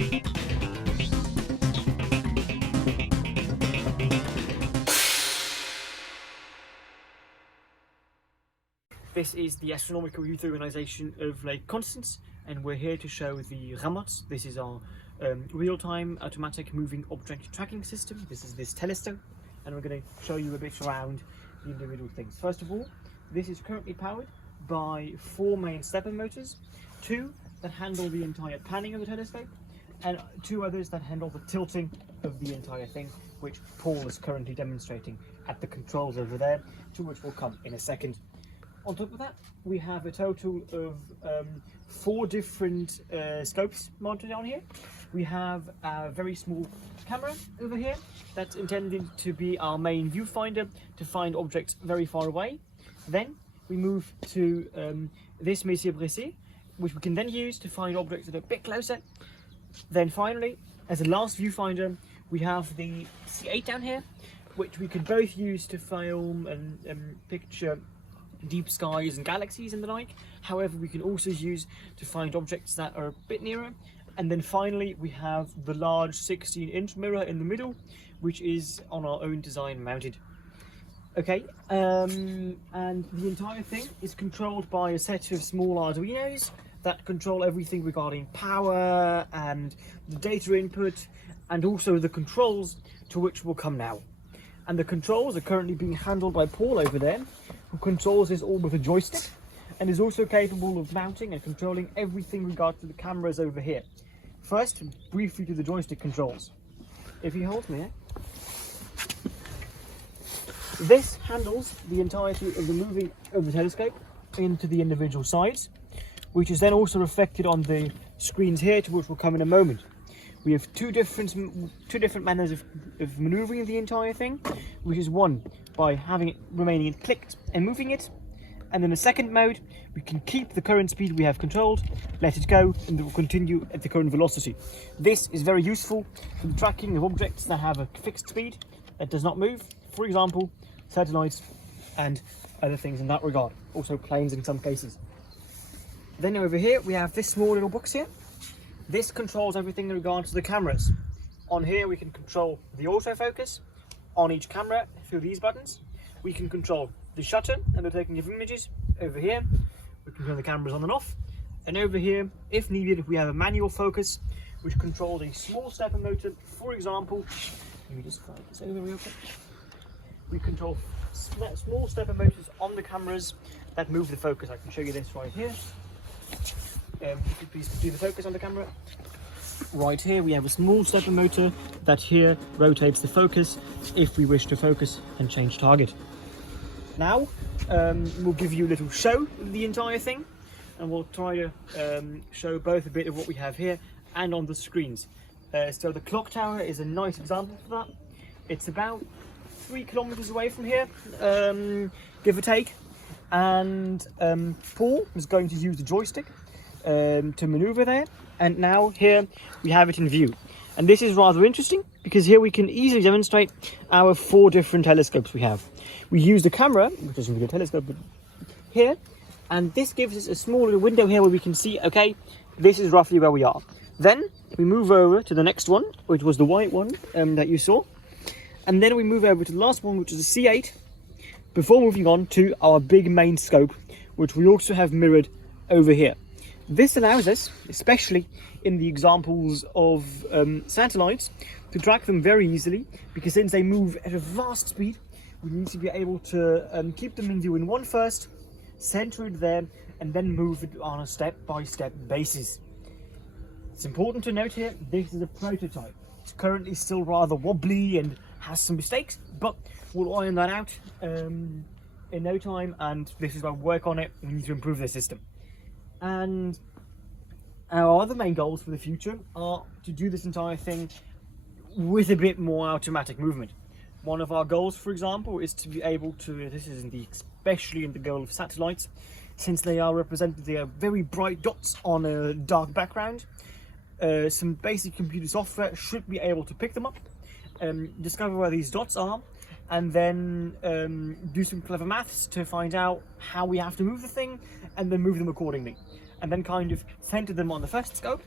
This is the Astronomical Youth Organisation of Lake Constance, and we're here to show the RAMOTS. This is our real-time automatic moving object tracking system. This is this telescope, and we're going to show you a bit around the individual things. First of all, this is currently powered by 4 main stepper motors, 2 that handle the entire panning of the telescope, and 2 others that handle the tilting of the entire thing, which Paul is currently demonstrating at the controls over there, to which we'll come in a second. On top of that, we have a total of 4 different scopes mounted on here. We have a very small camera over here that's intended to be our main viewfinder to find objects very far away. Then we move to this Messier Bressé, which we can then use to find objects that are a bit closer. Then finally, as a last viewfinder, we have the C8 down here, which we could both use to film and picture deep skies and galaxies and the like. However, we can also use to find objects that are a bit nearer. And then finally, we have the large 16-inch mirror in the middle, which is on our own design mounted. Okay, and the entire thing is controlled by a set of small Arduinos that control everything regarding power and the data input, and also the controls, to which we'll come now. And the controls are currently being handled by Paul over there, who controls this all with a joystick, and is also capable of mounting and controlling everything regarding the cameras over here. First, briefly to the joystick controls. If he holds me, this handles the entirety of the moving of the telescope into the individual sides, which is then also reflected on the screens here, to which we'll come in a moment. We have two different manners of maneuvering the entire thing, which is one by having it remaining clicked and moving it, and in the second mode we can keep the current speed we have controlled, let it go, and it will continue at the current velocity. This is very useful for the tracking of objects that have a fixed speed that does not move, for example satellites and other things in that regard, also planes in some cases. Then over here we have this small little box here. This controls everything in regards to the cameras. On here we can control the autofocus on each camera through these buttons. We can control the shutter and the taking of images. Over here we can turn the cameras on and off. And over here, if needed, we have a manual focus which controls a small stepper motor. For example, let me just slide this over real quick. We control small stepper motors on the cameras that move the focus. I can show you this right here. If you please do the focus on the camera. Right here we have a small stepper motor that here rotates the focus if we wish to focus and change target. Now we'll give you a little show of the entire thing, and we'll try to show both a bit of what we have here and on the screens. So the clock tower is a nice example for that. It's about 3 kilometers away from here, give or take, and Paul is going to use the joystick to maneuver there, and now here we have it in view. And this is rather interesting because here we can easily demonstrate our 4 different telescopes we have. We use the camera, which isn't really a telescope, but here, and this gives us a small little window here where we can see, okay, this is roughly where we are. Then we move over to the next one, which was the white one that you saw, and then we move over to the last one, which is a C8, before moving on to our big main scope, which we also have mirrored over here. This allows us, especially in the examples of satellites, to track them very easily, because since they move at a vast speed, we need to be able to keep them in view in one first, center it there, and then move it on a step-by-step basis. It's important to note here, this is a prototype. It's currently still rather wobbly and has some mistakes, but we'll iron that out in no time, and this is why we work on it. We need to improve the system. And our other main goals for the future are to do this entire thing with a bit more automatic movement. One of our goals, for example, is to be able to, especially in the goal of satellites, since they are represented, they are very bright dots on a dark background. Some basic computer software should be able to pick them up, discover where these dots are, and then do some clever maths to find out how we have to move the thing, and then move them accordingly. And then kind of center them on the first scope,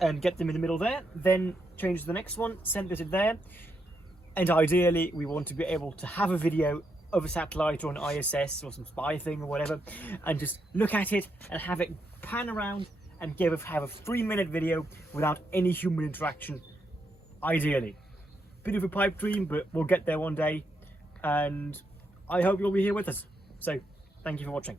and get them in the middle there, then change to the next one, send it there, and ideally we want to be able to have a video of a satellite or an ISS or some spy thing or whatever, and just look at it and have it pan around and have a 3-minute video without any human interaction, ideally. Bit of a pipe dream, but we'll get there one day, and I hope you'll be here with us. So, thank you for watching.